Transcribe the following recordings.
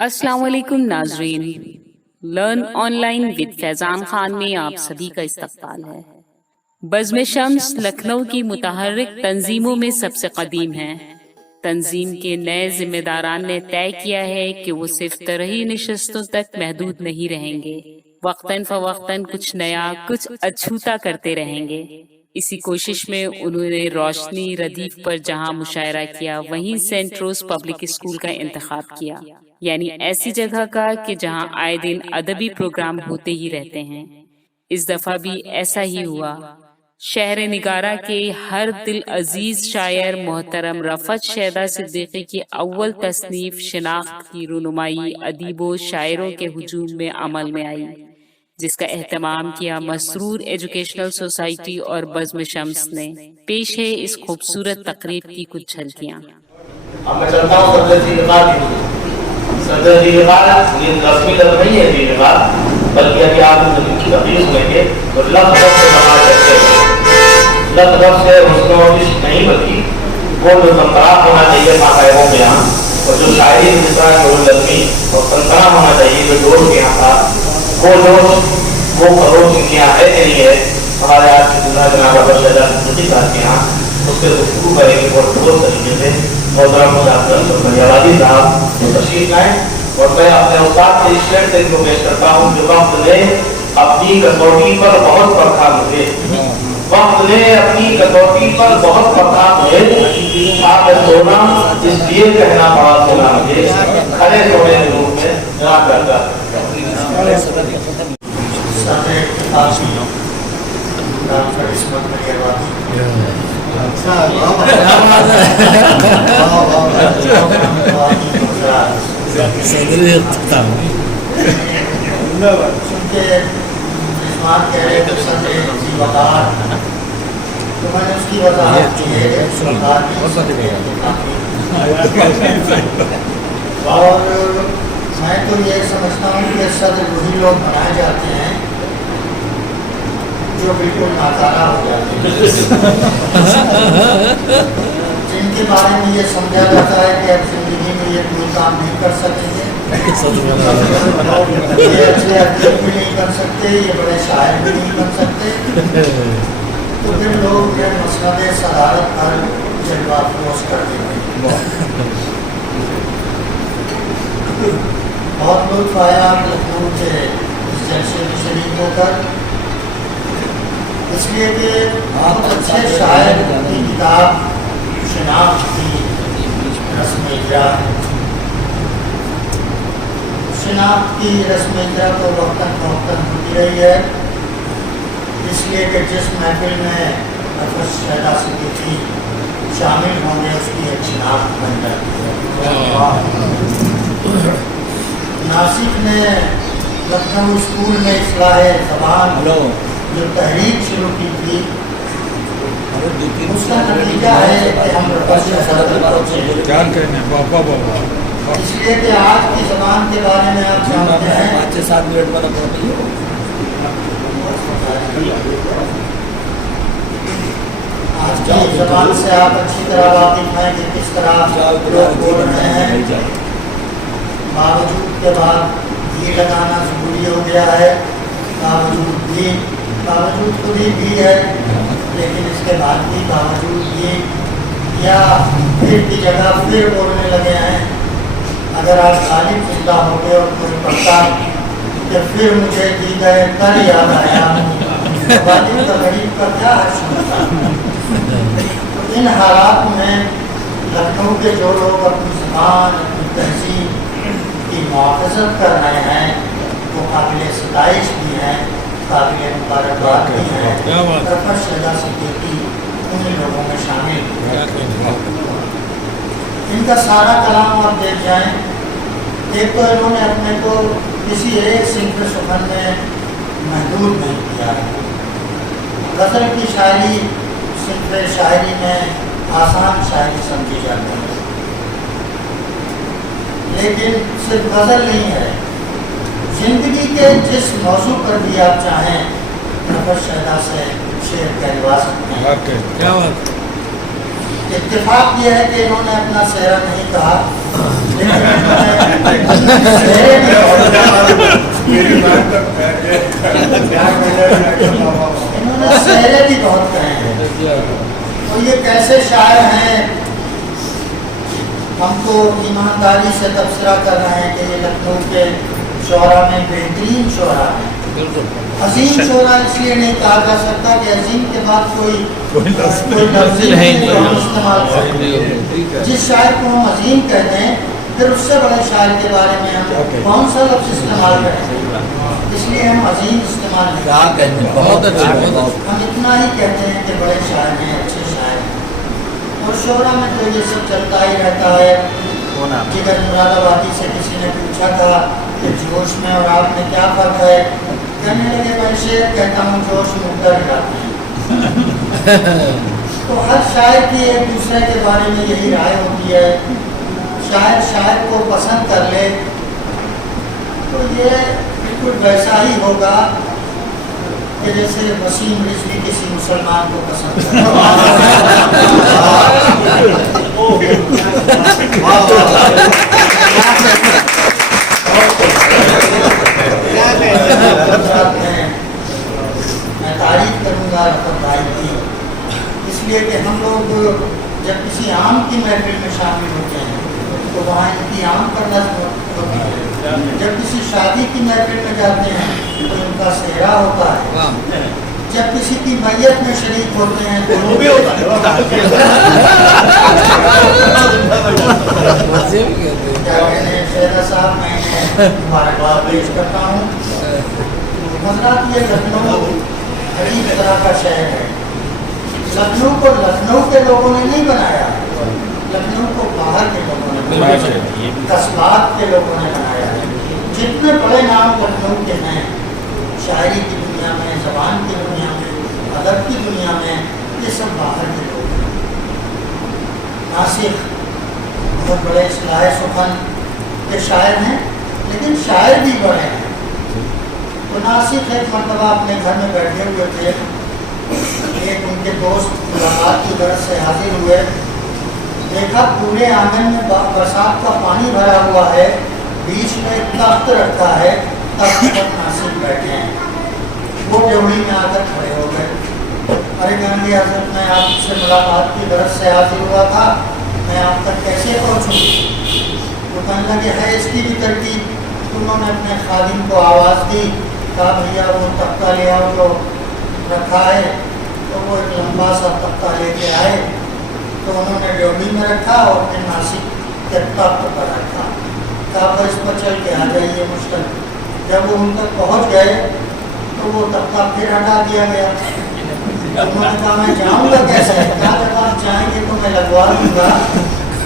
السلام علیکم ناظرین، لرن آن لائن ود فیضان خان میں آپ سبھی کا استقبال ہے۔ بزم شمس لکھنؤ کی متحرک تنظیموں میں سب سے قدیم ہے۔ تنظیم کے نئے ذمہ داران نے طے کیا ہے کہ وہ صرف طرحی نشستوں تک محدود نہیں رہیں گے، وقتاً فوقتاً کچھ نیا، کچھ اچھوتا کرتے رہیں گے۔ اسی کوشش میں انہوں نے روشنی ردیف پر جہاں مشاعرہ کیا، وہیں سینٹ روز پبلک اسکول کا انتخاب کیا، یعنی ایسی جگہ کا کہ جہاں آئے دن ادبی پروگرام ہوتے ہی رہتے ہیں۔ اس دفعہ بھی ایسا ہی ہوا۔ شہر نگارہ کے ہر دل عزیز شاعر محترم رفعت شیدا صدیقی کی اول تصنیف شناخت کی رونمائی ادیب و شاعروں کے ہجوم میں عمل میں آئی، جس کا اہتمام کیا مسرور ایجوکیشنل سوسائٹی اور بزم شمس نے۔ پیش ہے اس خوبصورت تقریب کی کچھ جھلکیاں۔ اب میں چلتا ہوں صدر جی کے بعد یہ رسمی لفظ نہیں ہے جی کے بعد، بلکہ ابھی آپ تقریر سنیں گے تو لفظ سے نماز کرتے ہیں۔ لفظ سے حسن و عشق نہیں بلکہ وہ جو تنطرا ہونا چاہیے ماہروں کے یہاں، اور جو شاعری جس طرح جو لفظی اور تنطرا ہونا چاہیے جو جوش کے یہاں تھا، وہ جوش وہ خروش ان کے یہاں ہے کہ نہیں ہے۔ ہمارے آج کے دنیا جناب رفعت شیدا صدیقی صاحب کے یہاں اس سے گفتگو کریں گے بہت ٹھوس طریقے سے۔ صاحب تشریف لائیں، اور میں اپنے استاد کے اس شعر سے ان کو پیش کرتا ہوں جو وقت نے اپنی کسوٹی پر بہت پرکھا مجھے، وقت نے اپنی کسوٹی پر بہت پرکھا مجھے، آپ سونا اس لیے کہنا پڑا سونا مجھے، کھڑے سونے کے روپ میں یاد کرتا اور میں تو یہ سمجھتا ہوں کہ صدر وہی لوگ بنائے جاتے ہیں جو بالکل ناکارہ ہو جاتے ہیں، جن کے بارے میں یہ سمجھا جاتا ہے کہ اب زندگی میں یہ کوئی کام نہیں کر سکیں گے، یہ اچھے ادیب بھی نہیں بن سکتے، یہ بڑے شاعر بھی نہیں بن سکتے، تو پھر لوگ یہ مسند صدارت پر جلوہ افروز کر دیتے ہیں۔ بہت لطف آیا لکھنؤ کے اس جلسے میں شریک ہو کر، اس لیے کہ بہت اچھے شاعر کی کتاب شناخت کی رسم اجرا، شناخت کی رسم اجرا تو وقتاً فوقتاً ہوتی رہی ہے، اس لیے کہ جس محفل میں رفعت شیدا صدیقی شامل ہوں گے اس کی ایک شناخت بن جاتی ہے۔ ناسک نے لکھنؤ اسکول میں اصلاح زبان جو تحریک شروع کی تھی، اس کا نتیجہ ہے کہ ہم رفعت شیدا اس لیے کہ آج کی زبان کے بارے میں آپ جانتے ہیں، آج کی زبان سے آپ اچھی طرح واقف ہیں کہ کس طرح لوگ بول رہے ہیں، باوجود کے بعد یہ لگانا ضروری ہو گیا ہے، باوجود خود ہی بھی ہے، لیکن اس کے بعد بھی باوجود بھی یا پھر کی جگہ پھر بولنے لگے ہیں۔ اگر آج غالب زندہ ہو گئے اور کوئی پڑھتا کہ پھر مجھے دی گئے تر یاد آیا، غالب کا غریب کا کیا ہے سنتا۔ تو ان حالات میں لکھنؤ کے جو لوگ اپنی زبان اپنی تہذیب کی محافظت کر رہے ہیں وہ قابل ستائش بھی ہیں، قابل مبارکباد بھی ہیں۔ رفعت شیدا صدیقی انہیں لوگوں میں شامل، ان کا سارا کلام آپ دیکھ جائیں، ایک تو انہوں نے اپنے کو کسی ایک صنف سخن میں محدود نہیں کیا۔ غزل کی شاعری صنف شاعری میں آسان شاعری سمجھی جاتی ہے، لیکن صرف غزل نہیں ہے، زندگی کے جس موضوع پر بھی آپ چاہیں رفعت شیدا سے شعر کہلوا سکتے ہیں۔ اتفاق یہ ہے کہ انہوں نے اپنا چہرہ نہیں کہا، لیکن शहरे भी इन्होंने शहरे भी बहुत कहे हैं। तो ये कैसे शायर हैं, हमको ईमानदारी से तबसरा कर रहे हैं कि ये लखनऊ के शोरा में बेहतरीन शोरा है। अजीम शोरा इसलिए नहीं कहा जा सकता कि अजीम के बाद कोई लफ्ज़ है जो हम इस्तेमाल करते हैं। जिस शायर को हम अजीम कहते हैं, फिर उससे बड़े शायर के बारे में हम कौन सा लफ्ज़ इस्तेमाल करें, इसलिए हम अजीम इस्तेमाल नहीं करते। बहुत अच्छे, हम इतना ही कहते हैं कि बड़े शायर हैं, अच्छे शायर हैं। और शोरा में तो ये सब चलता ही रहता है। जिगर मुरादाबादी से किसी ने पूछा था कि जोश में और आप में क्या फ़र्क है, कहने लगे मैं शेर कहता हूँ, जोश मुद्दा गिराते हैं। तो हर शायर की एक दूसरे के बारे में यही राय होती है। शायर को पसंद कर ले तो ये बिल्कुल वैसा ही होगा कि जैसे वसीम रिजवी किसी मुसलमान को पसंद मैं तारीफ करूँगा रफ़त भाई की, इसलिए कि हम लोग जब किसी आम की महफिल में शामिल होते हैं तो वहाँ इनकी आम पर नज़र होती है। जब किसी शादी की महफिल में जाते हैं तो इनका सेहरा होता है। जब किसी की मैयत में शरीक होते हैं तो वो भी होता है। क्या कहने शेरा साहब, मैं मुबारकबाद पेश करता हूँ। हज़रात, ये लखनऊ अजीब तरह का शहर है। लखनऊ को लखनऊ के लोगों ने नहीं बनाया, लखनऊ को बाहर के लोगों ने बनाया, कस्बात के लोगों ने बनाया है। जितने बड़े नाम लखनऊ के हैं, शायरी की दुनिया में, ज़बान की दुनिया में, अदब की दुनिया में, ये सब बाहर के लोग हैं। नासिक बहुत बड़े इस्लाह सुखन के शायर हैं, लेकिन शायर भी बड़े हैं। तो नासिक एक मरतबा अपने घर में बैठे हुए थे, एक उनके दोस्त मुलाकात की गरज से हाजिर हुए। देखा पूरे आंगन में बरसात का पानी भरा हुआ है, बीच में एक तख्त रखा है, तख्त पर नासिक बैठे हैं। वो ड्योढ़ी में आकर खड़े हो गए। अरे गंगे हजरत, मैं आपसे मुलाकात की गरज से हाजिर हुआ था, मैं आप तक कैसे पहुँचूँ? वो कहने लगे है इसकी भी तरकीब। उन्होंने अपने खादिम को आवाज़ दी, कहा भैया वो तख्ता ले आओ जो रखा है। तो वो एक लंबा सा तख्ता लेके आए, तो उन्होंने ड्योढ़ी में रखा और फिर नासिक के तख्त पर रखा। कहा तो इस पर चल के आ जाइए मुश्किल। जब वो उन तक पहुँच गए तो वो तख्ता फिर हटा दिया गया। उन्होंने कहा मैं जाऊँगा कैसे? कहा जब आप जाएंगे तो मैं लगवा दूँगा,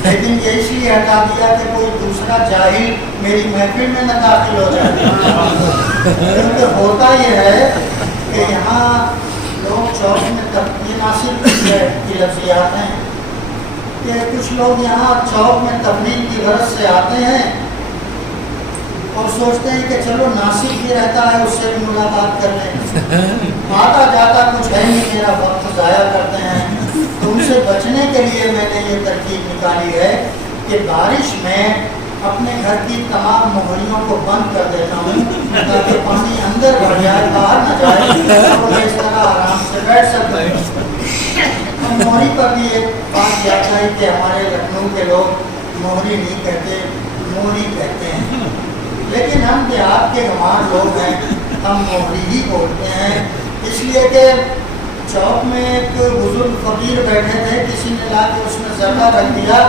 लेकिन ये इसलिए हटा दिया कि कोई दूसरा जाहिल मेरी महफिल में न दाखिल हो जाए। क्योंकि होता ये है कि यहाँ लोग चौक में ये नासिक की लफ्ज़ियात हैं कि कुछ लोग यहाँ चौक में तबलीग की गरज से आते हैं और सोचते हैं कि चलो नासिक भी रहता है, उससे भी मुलाकात कर लें। आता जाता कुछ है नहीं, मेरा वक्त ज़ाया करते हैं। तो उनसे बचने के लिए मैंने ये तरकीब निकाली है कि बारिश में अपने घर की तमाम मोहरियों को बंद कर देता हूँ ताकि पानी अंदर भर जाए, बाहर न जाए, और मैं इस तरह आराम से बैठ सकता हूँ। मोहरी पर भी एक बात याद है कि हमारे लखनऊ के लोग मोहरी नहीं कहते, मोहरी कहते हैं, लेकिन हम देहात के गंवार लोग हैं, हम मोहरी ही बोलते हैं। इसलिए कि चौक में एक बुजुर्ग फकीर बैठे थे, किसी ने ला के उसमें जर्दा रख दिया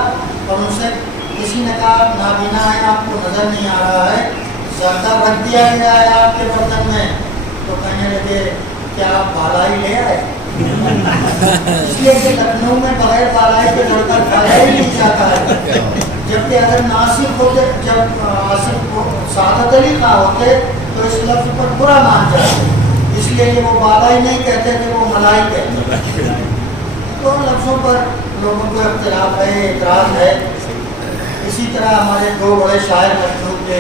और उनसे किसी ने कहा नाबीना है, आपको नज़र नहीं आ रहा है, जर्दा रख दिया गया है आपके बर्तन में। तो कहने लगे क्या आप बालाई ले आए? इसलिए कि लखनऊ में बगैर बालाई के लड़का खाया ही नहीं जाता है। जबकि अगर नासिक होते, जब आसिफ को सादत अली खां होते तो इस लफ्ज़ पर बुरा मान जाते, इसलिए ये वो बालाई नहीं कहते थे, वो मलाई कहते। तो लफ्ज़ों पर लोगों को इख्तिलाफ है, एतराज़ है। इसी तरह हमारे दो बड़े शायर लखनऊ के,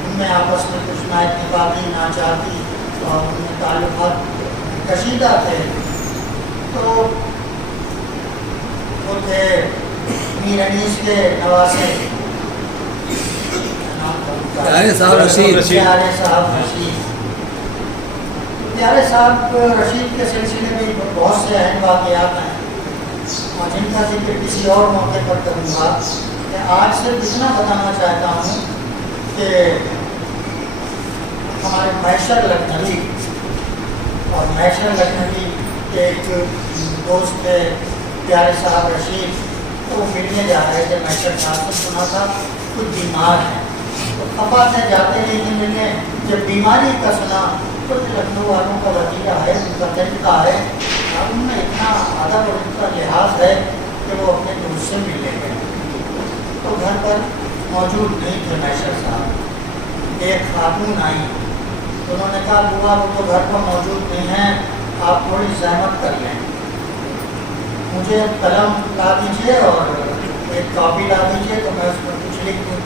उनमें आपस में कुछ ना इत्तेफाकी ना चाहती और उनमें ताल्लुकात कशीदा थे। तो वो थे मीर अनीस के नवासे, नाम پیارے صاحب رشید پیارے صاحب رشید پیارے صاحب رشید کے سلسلے میں بہت سے اہم واقعات ہیں اور جن کا ذکر کسی اور موقع پر کروں گا. میں آج صرف اتنا بتانا چاہتا ہوں کہ ہمارے میسر لکھنوی اور میسر لکھنوی کے ایک دوست تھے پیارے صاحب رشید, تو وہ ملنے جا رہے تھے. میسر صاحب سے سنا تھا کچھ بیمار ہیں, تو خفا سے جاتے ہی ملنے جب بیماری کا سنا تو لکھنؤ والوں کا وطیرہ ہے, ان کا طریقہ ہے, اور ان میں اتنا ادب اور ان کا لحاظ ہے کہ وہ اپنے دوست سے ملنے گئے. تو گھر پر موجود نہیں تھے میسر صاحب. ایک خاتون آئی, انہوں نے کہا بوا وہ تو گھر پر موجود نہیں ہیں, آپ تھوڑی زحمت کر لیں, مجھے قلم لا دیجیے اور ایک کاپی لا دیجیے تو میں اس پر کچھ لکھ دوں.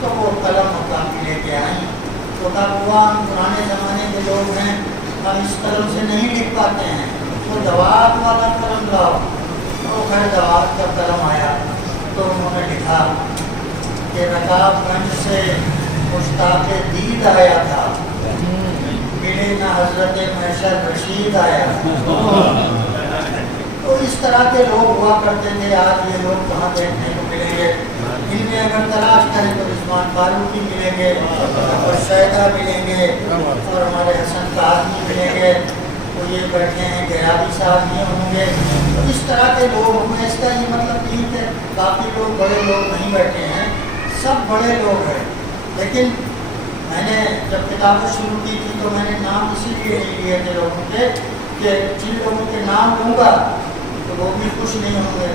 تو وہ قلم اور کاپی لے کے آئیں. تو کہا بوا ہم پرانے زمانے کے لوگ ہیں, ہم اس قلم سے نہیں لکھ پاتے ہیں, تو دوات والا قلم لاؤ. تو خیر دوات کا قلم آیا تو انہوں نے لکھا کہ رکاب گنج سے مشتاق دید آیا تھا, ملے نہ حضرت میسر رشید آیا. تو اس طرح کے لوگ ہوا کرتے تھے. آج یہ لوگ کہاں دیکھنے کو ملیں گے؟ ان میں اگر تلاش کریں تو عثمان فاروقی ملیں گے, اور شیدا ملیں گے, اور ہمارے حسن کاظمی ملیں گے. تو یہ بیٹھے ہیں گیابی صاحب یہ ہوں گے. تو اس طرح کے لوگ ہوں گے. اس کا یہ مطلب نہیں کہ باقی لوگ بڑے لوگ نہیں بیٹھے ہیں, سب بڑے لوگ ہیں. لیکن میں نے جب کتابیں شروع کی تھی تو میں نے نام اسی لیے نہیں لیے تھے لوگوں کے کہ جن لوگوں کے نام لوں گا تو وہ بھی خوش نہیں ہوں گے,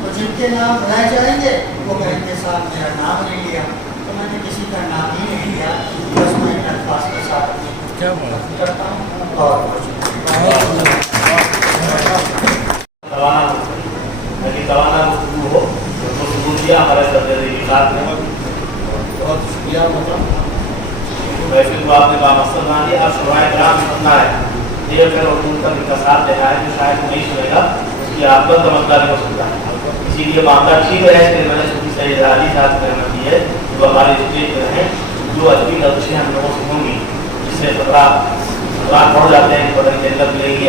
تو جن کے نام رہ جائیں گے وہ کہیں گے صاحب میرا نام نہیں لیا. تو میں نے کسی کا نام ہی نہیں لیا, بس میں ان الفاظ کے ساتھ کرتا ہوں. اور توانا گفتگو ہو تو شکریہ ہمارے سردے کے ساتھ میں بہت شکریہ. ویسے تو آپ نے کہا مقصد بنا دیا, اب شرائع کرام سننا ہے, یہ پھر ان کا انتصاب دینا ہے جو شاید نہیں سنے گا اس کی آپ کا سمجھداری ہو سکتا ہے. اسی لیے معاملہ ٹھیک ہے, اس لیے میں نے سبھی سید علی صاحب سے کہنا کی ہے جو ہمارے اسٹیج پہ ہیں, جو ادبی لفظیں ہم لوگوں سے ہوں گی جس سے خطرات پڑ جاتے ہیں, پتہ نہیں جنت ملے گی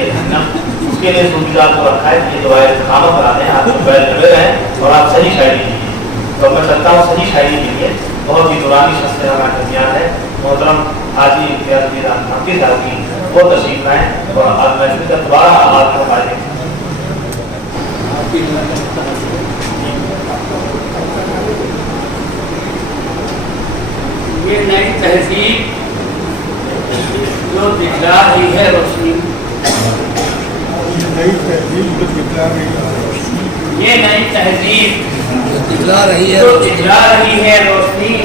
اس کے لیے سوچات کو رکھا ہے کہ یہ دعائیں استقامت کراتے ہیں, آپ کو پیر لگے رہیں اور آپ صحیح شاعری کیجیے. تو میں چلتا ہوں صحیح شاعری کے لیے بہت ہی دورانی شخصیت ہمارے درمیان ہے, محترم حاجی حافظ صاحب کی وہ تشریف لائیں اور آج محفل کا دوبارہ آغاز کروائیں. یہ نئی تہذیب جو دکھلا رہی ہے روشنی, نئی تہذیب جو دکھلا رہی ہے, یہ نئی تہذیب دکھلا رہی ہے, جو دکھلا رہی ہے روشنی,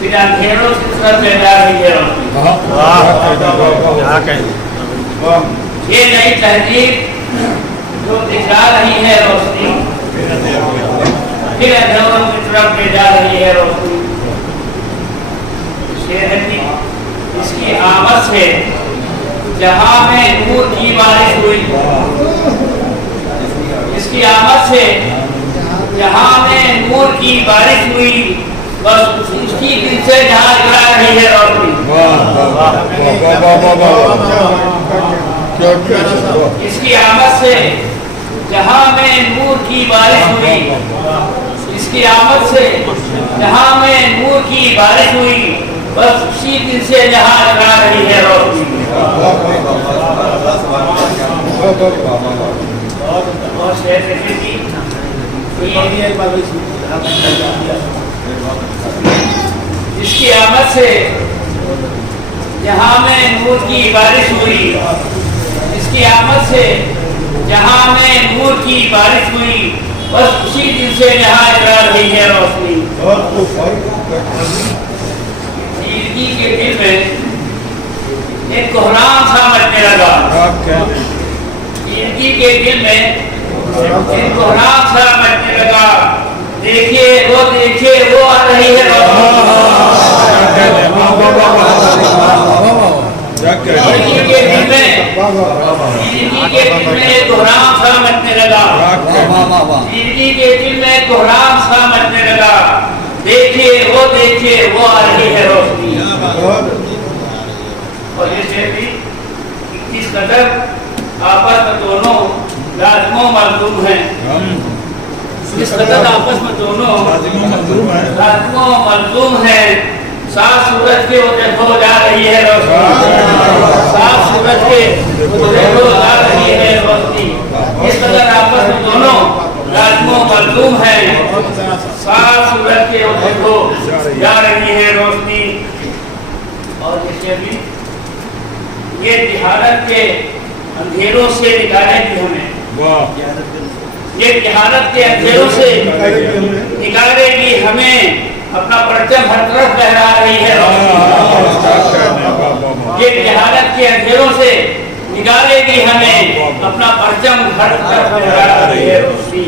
پھر اندھیروں کی طرف لے جا رہی ہے روشنی. یہ نئی تہذیب جو دکھلا رہی ہے روشنی, پھر اندھیروں کی طرف لے جا رہی ہے روشنی. اس کی آمد سے جہاں میں نور کی بارش ہوئی, اس کی آمد سے جہاں میں نور کی بارش ہوئی, بس اس کی دل سے جہاں گرا رہی ہے روشنی. اس کی آمد سے جہاں میں نور کی بارش ہوئی, اس کی آمد سے جہاں میں نور کی بارش ہوئی, بس اسی دن سے جہاں لگا رہی ہے روشنی. اس کی آمد سے جہاں میں نور کی بارش ہوئی, اس کی آمد سے جہاں میں نور کی بارش ہوئی, بس اسی دن سے جہاں لگا رہی ہے روشنی. زندگی کے دل میں ایک کوہرام سا مچنے لگا, زندگی کے دل میں ایک کوہرام سا مچنے لگا. دیکھیے وہ آ رہی ہے زندگی کے دل میں ایک کوہرام سا مچنے لگا, زندگی کے دل میں ایک کوہرام سا مچنے لگا. देखिए वो आ रही है रोशनी। और ये शेर भी किस कदर आपस में दोनों लाज़िम व मलज़ूम हैं, किस कदर आपस में दोनों लाज़िम व मलज़ूम हैं। सात सूरज के वो देखो जा रही है रोशनी, सात सूरज के वो देखो जा रही है रोशनी। इस कदर आपस में दोनों लाज़िम व मलज़ूम हैं, सात सूरज के वो देखो जा रही है रोशनी। और इसके भी ये जहालत के अंधेरों से निकालेगी हमें, ये जहालत के अंधेरों से निकालेगी हमें। अपना परचम हर तरफ लहरा रही है रोशनी, ये जहालत के अंधेरों से निकालेगी हमें। अपना परचम हर तरफ लहरा रही है रोशनी।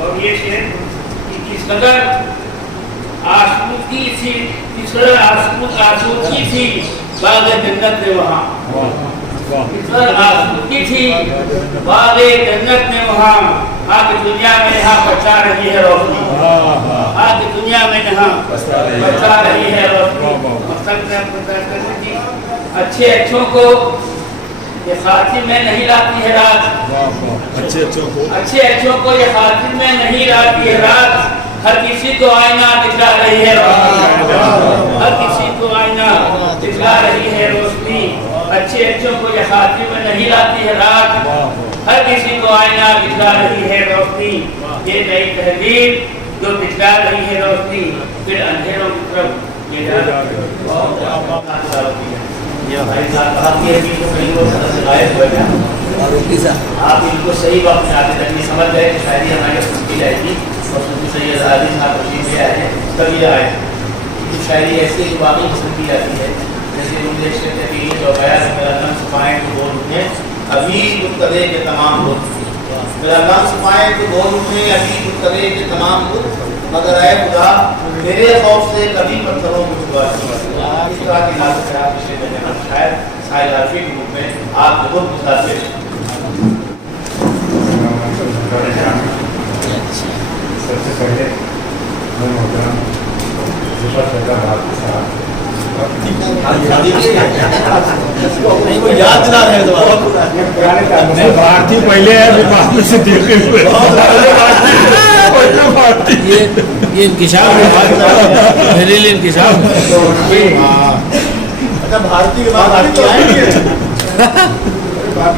और ये शेर किस कदर आसूदगी थी, किस कदर आसूदगी थी बाग़ जन्नत में वहाँ, किस कदर आसूदगी थी बाग़ जन्नत में वहाँ। आगे दुनिया में यहाँ बचा रही है रोशनी, आगे दुनिया में यहाँ बचा रही है रोशनी। मकसद में करने की अच्छे अच्छों को ये खातिम में नहीं लाती है रात, अच्छे अच्छों को ये खातिम में नहीं लाती है रात। हर किसी को आईना दिखला रही है रोशनी, हर किसी को आईना दिखला रही है रोशनी। अच्छे अच्छों को ये खातिम में नहीं लाती है रात, हर किसी को आईना दिखला रही है रोशनी। ये नई तहजीब जो दिखला रही है रोशनी, फिर अंधेरों की तरफ ये जा रही है। ये भाई साहब बात ये है कि जो कई लोग सदस्य आए हुए हैं, आप इनको सही वक्त में आते तक ये समझ गए कि शायरी हमारे सुन की जाएगी और सुनती सैयद आदि साहब तशरीफ ले आए हैं, तभी आए। क्योंकि शायरी ऐसी जो वाकई पसंद की जाती है, जैसे लोग देख सकते हैं कि ये जो गया मेरा नाम छुपाएँ तो बोल उठे अभी गुफ्तरे के तमाम बुत, मेरा नाम छुपाएँ तो बोल उठे अभी गुफ्तरे के तमाम बुत, मगर ऐ खुदा मेरे खौफ से कभी पत्थरों को छुपा। इस तरह की नाज़ से आप इसे देना शायद साहिल आरफी के रूप में आप बहुत मुतासिर। सबसे पहले मैं मोहतरम ज़ुफ़र सरदार साहब के साथ याद दिला रहे हैं भारतीय पहले है, बाद में से देखे हुए ये इंकिशाफ मेरे लिए इंकिशाफ। अच्छा भारतीय के बाद भारतीय आएंगे,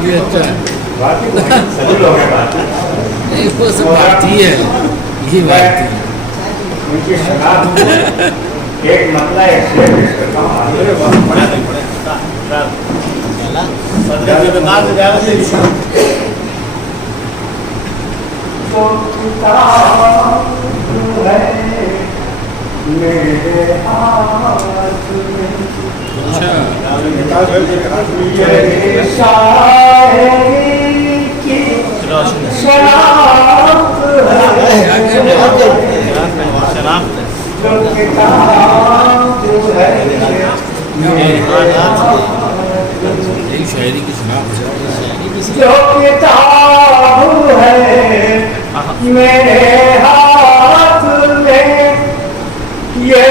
ये अच्छा है, भारतीय सभी लोग हैं नहीं वो सब भारतीय है, ये भारतीय है। उनकी शनाख्त एक मतला एक शेर पेश करता हूँ। मेरे हाथ में शायरी की शनाख्त है, जो किताब है शायरी की शनाख्त जो किताब है मेरे हाथ में, ये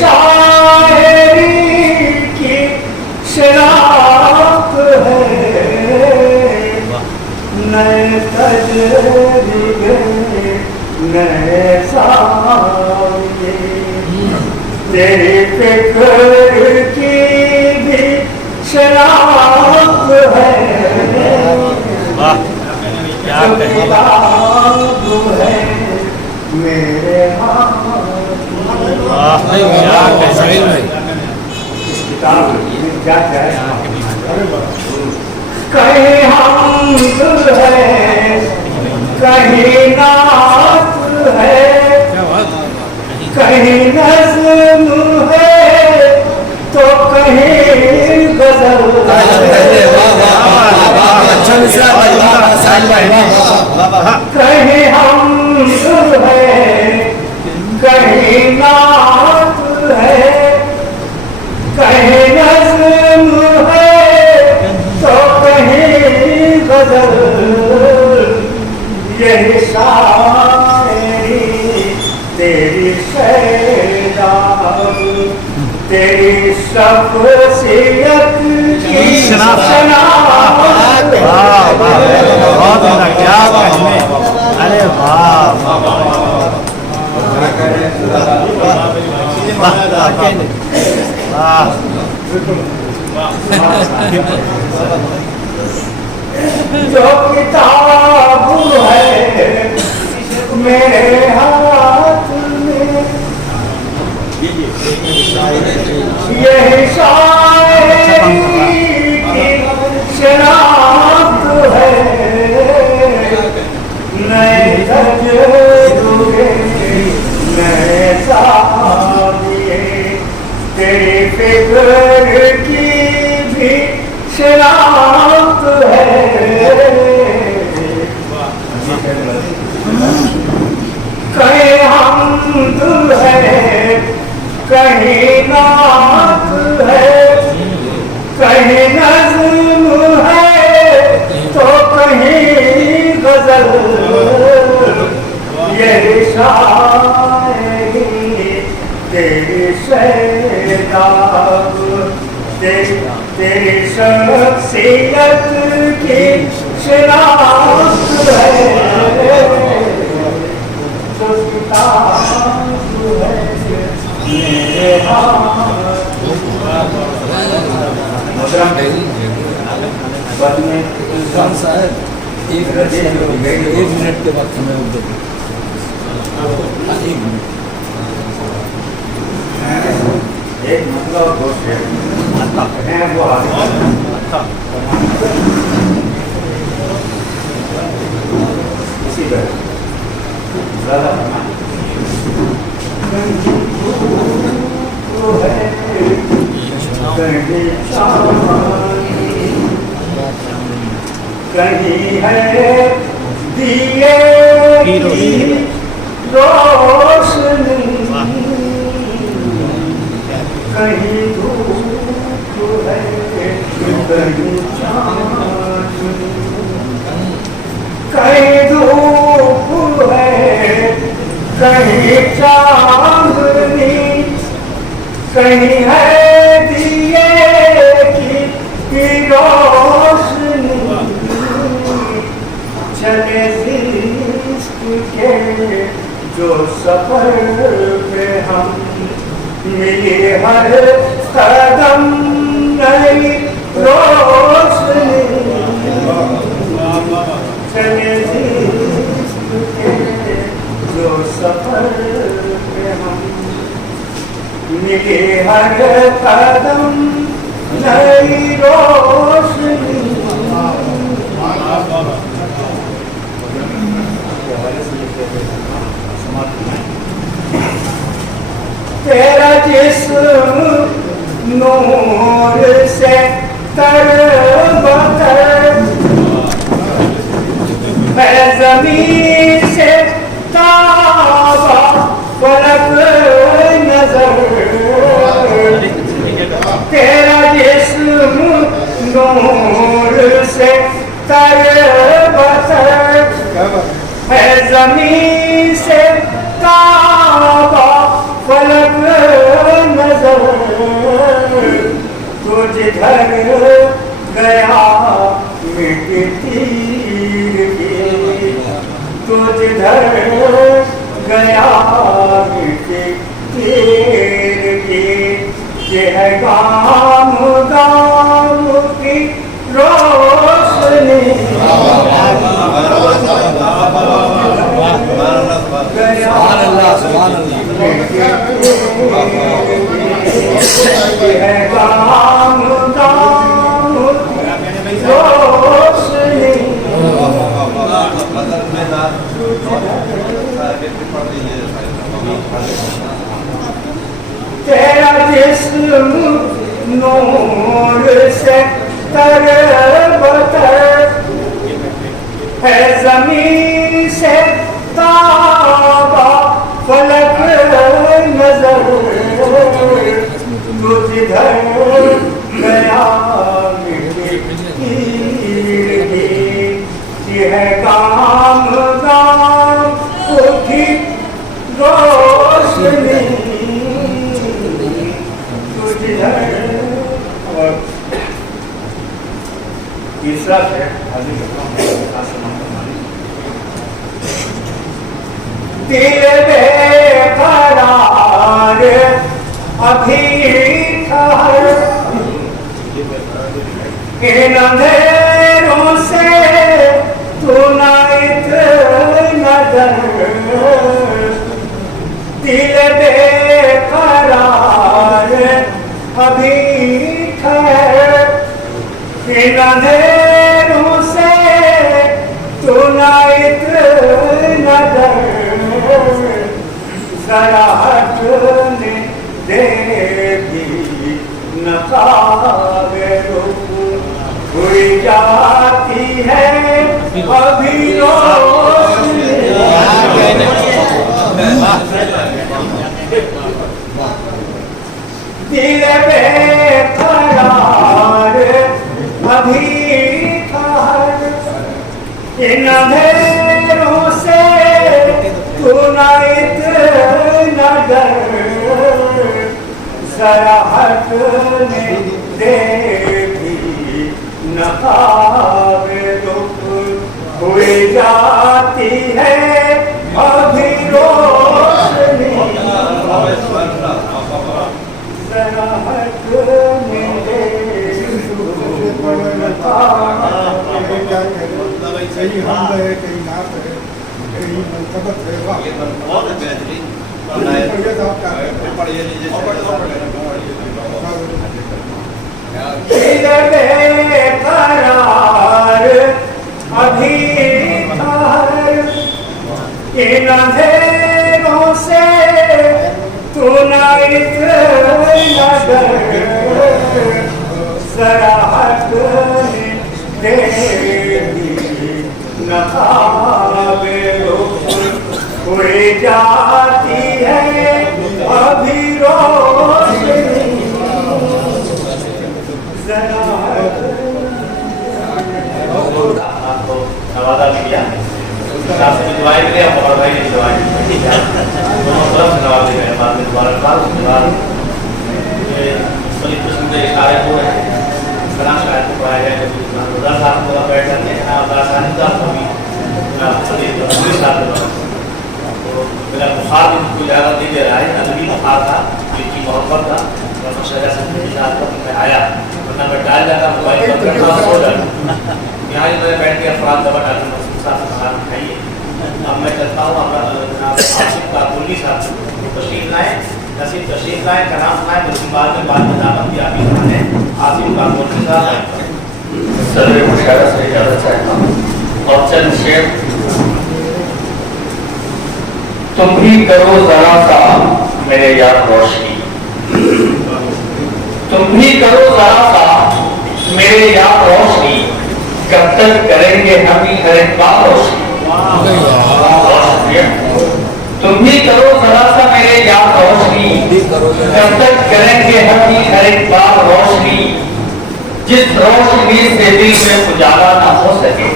शायरी की शनाख्त है। नए तजरिबे नए साये, तेरी फिक्र की भी शनाख्त है। जो किताब है मेरे हाथ क्या क्या कहीं हमद है, कहीं नात है, कहीं नज़्म है तो कहीं गज़ल। कहीं हमद है, कहीं नात है, कहीं नज़्म है तो कहीं गज़ल। यही शायरी तेरी सैदाब तेरी शख्सियत की शनाख्त क्या कहने, अरे वाह जो किताब है मेरे हाथ में यही शायरी की शनाख्त है नए तजुर्बे नए सादिए तेरी फिक्र की भी शनाख्त है कहीं हमद है कहीं नात है कहीं नज़्म है तो कहीं गज़ल यही शायरी तेरी शैदाब तेरी शख्सियत की शनाख्त है जो किताब है मेरे साहब एक मिनट के बाद हमें एक मिनट एक मतलब दोष है वो इसी तरह ज़्यादा कहीं है दिए की रोशनी कहीं धूप है कहीं चांदनी कहीं धूप है कहीं चांदनी कहीं है दिए की रोशनी चले इश्क के जो सफर पे हम मिली हर कदम नई रोशनी चले इश्क के जो सफर पे हम मिली हर कदम नई रोशनी तेरा जिस्म नूर से तर बतर मैं ज़मीन से ताबा फलक नजर तेरा जिस्म नूर से तर बतर है ज़मीन से ताबा फलक नजर तो जिधर गया मिट तीर की तो जिधर गया मिट तीर की ये है गाम गाम की रोशनी है गाम गाम रोशनी तेरा जिस्म नूर से तर बतर है ज़मीन से ताबा फलक नजर तो जिधर गया ये है काम गाम उठी रोशनी रोशनी तुझ और तीसरा है हाजिर दिल बेकरार अभी ठहर इन अंधेरों से तू ना इतना डर दिल बेकरार अभी ठहर इन अंधेरों से तू ना इतना डर जरा हटने देगी नकाबे रुक हुई जाती है अभी रोशनी दिल बेकरार अभी ठहर इन अंधेरों से तू ना इतना डर जरा हटने देगी नकाबे रुक हुई जाती है अभी रोशनी जरा हटने कहीं हम रहे कहीं ना रहे कहीं मनकबत रहे बहुत बेहतरीन दिल बेकरार अभी ठहर इन अंधेरों से तू ना इतना डर जरा हटने देगी नकाबे रुक हुई जाती है अभी रोशनी जरा आपको नवादा भी किया साथ में दुआएं करें आप और भाई ने दुआएं की ठीक है दोनों तरफ से नवाज दे रहे हैं बाद में दोबारा बाद उसके बाद ये बड़ी किस्म के इशारे हो रहे हैं कलाम शायद को पढ़ाया जाए जब रोजा साहब को बैठ जाते हैं ना आसानी साहब को भी पूरे साथ तो मेरा बुखार भी कोई ज़्यादा नहीं दे रहा है नकली बुखार था जिसकी मोहब्बत था और सजा सकते में आया वरना मैं डाल जाता मोबाइल पर करना सो जाता यहाँ ही मैंने बैठ के अफराद दबा डालूँ साथ खाना खाइए अब मैं चलता हूँ अपना आसिफ काबुली साहब तशरीफ लाएँ नसीब तशरीफ लाएँ कलाम लाएँ बल्कि बाद में दावत भी आप ही खाने आसिफ काबुली साहब सदर मुशारा से इजाज़त चाहता हूँ और चंद शेर तुम भी करो जरा सा मेरे यार रोशनी तुम भी करो जरा सा मेरे यार रोशनी कब तक करेंगे हम ही हर एक बार रोशनी तुम भी करो जरा सा मेरे यार रोशनी कब तक करेंगे हम ही हर एक बार रोशनी जिस रोशनी से दिल में उजाला ना हो सके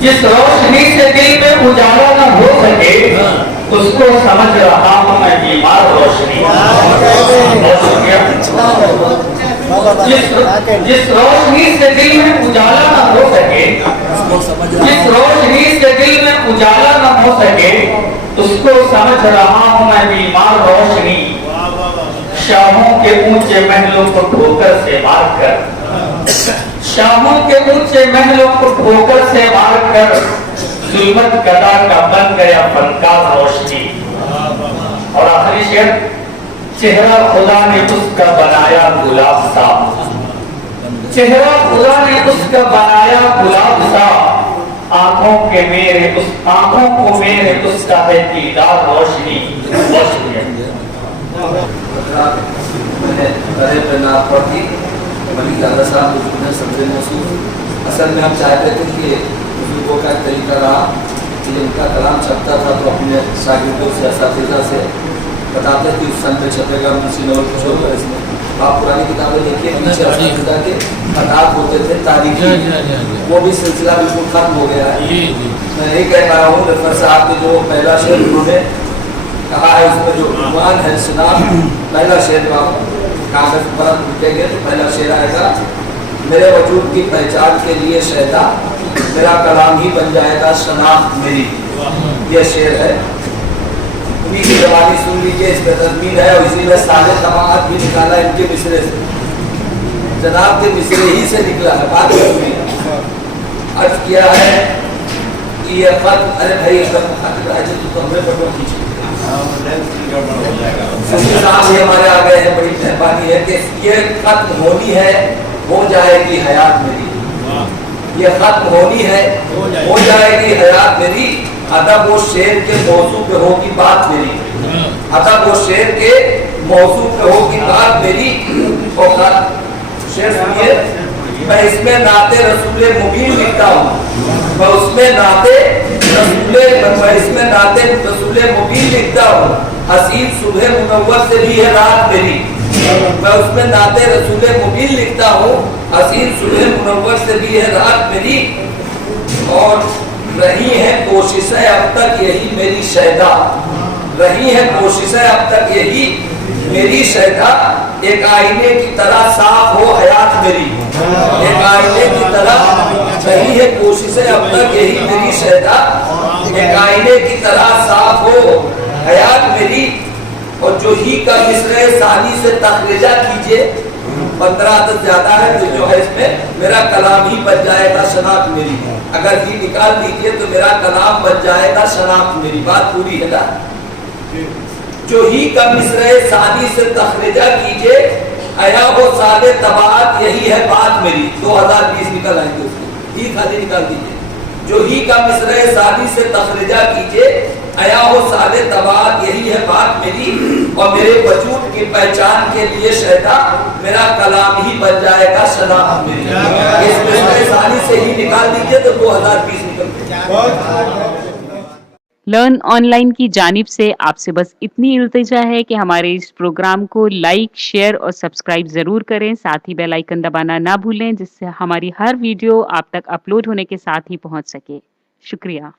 जिस रोशनी से दिल में उजाला ना हो सके उसको समझ रहा हूँ मैं बीमार रोशनी जिस रोशनी से दिल में उजाला ना हो सके जिस रोशनी से दिल में उजाला ना हो सके उसको समझ रहा हूँ मैं बीमार रोशनी शाहों के ऊंचे महलों को ठोकर से मार कर शाहों के ऊंचे महलों को ठोकर से मार कर जुल्मत गदा का बन गया फनकार रोशनी और आखिरी शेर चेहरा खुदा ने उसका बनाया गुलाब सा चेहरा खुदा ने उसका बनाया गुलाब सा आंखों को मेरे उसका है दीदार रोशनी मैंने अरे नाथ पढ़ी मलिक दादा साहब समझे महसूस असल में हम चाहते थे कि बुजुर्गों का तरीका रहा कि उनका कलाम छपता था तो अपने शागिर्दों से असातिज़ा से बताते कि उस सन पे छपेगा मुंशी नवल कुछ होगा इसमें आप पुरानी किताबें देखिए पीछे असातिज़ा के खताब होते थे तारीखी वो भी सिलसिला बिल्कुल खत्म हो गया है मैं नहीं कह रहा हूँ रफ़र साहब के जो पहला शेर उन्होंने कहा है उसमें जो विद्वान है सुनाम, पहला शेर का कागज पर लिखेंगे तो पहला शेर आएगा, मेरे वजूद की पहचान के लिए शहदा, मेरा कलाम ही बन जाएगा शनाख्त मेरी। ये शेर है, उन्हीं की जवानी सुन लीजिए, इसमें तस्वीर है और इसी में सारे तमाम भी निकाला इनके मिसरे से, जनाब के मिसरे ही से निकला है। बात अर्ज किया है कि ये खत, अरे भाई तो हमें फोटो खींचे साहब ये हमारे आ गए हैं, बड़ी मेहरबानी है कि ये खत्म होनी है, हो जाएगी हयात मेरी, ये खत्म होनी है, हो जाएगी हयात मेरी, अदब वो शेर के मौजू पे होगी बात मेरी, अदब वो शेर के मौजू पे होगी बात मेरी। और शेर सुनिए, मैं इसमें नाते रसूले मुबीन लिखता हूँ, मैं उसमें नाते रसूले, मैं इसमें नाते रसूले मुबीन लिखता हूँ, हसीन सुबह मुनव्वर से भी है रात मेरी, मैं उसमें नाते रसूले मुबीन लिखता हूँ, हसीन सुबह मुनव्वर से भी है रात मेरी। और रही है कोशिशें अब तक यही मेरी शहदा, रही है कोशिशें अब तक यही मेरी शहदा, एक आईने की तरह साफ हो हयात मेरी, एक आईने की तरह रही है कोशिशें अब तक यही मेरी शहदा, एक आईने की तरह साफ हो हयात मेरी। और जो ही का मिसरे सानी से तखरीजा कीजिए, 15 अदद ज्यादा है तो जो है इसमें मेरा कलाम ही बन जाएगा शनाख्त मेरी, अगर ही निकाल दीजिए तो मेरा कलाम बन जाएगा शनाख्त मेरी। बात पूरी है ना? जो ही का मिसरे सानी से तखरीजा कीजिए, आया वो सादे तबात यही है बात मेरी। 2020 निकल आएंगे उसको, ही खाली निकाल दीजिए। जो ही का मिसरे सानी से तखरीजा कीजिए, आया हो सादे तबात यही है बात मेरी, और मेरे वजूद की पहचान के लिए शहदा, मेरा कलाम ही बन जाएगा शनाख्त मेरी। इस मिसरे सानी से ही निकाल दीजिए तो 2020 निकल। लर्न ऑनलाइन की जानिब से आपसे बस इतनी इल्तिजा है कि हमारे इस प्रोग्राम को लाइक, शेयर और सब्सक्राइब ज़रूर करें। साथ ही बेल आइकन दबाना ना भूलें, जिससे हमारी हर वीडियो आप तक अपलोड होने के साथ ही पहुंच सके। शुक्रिया।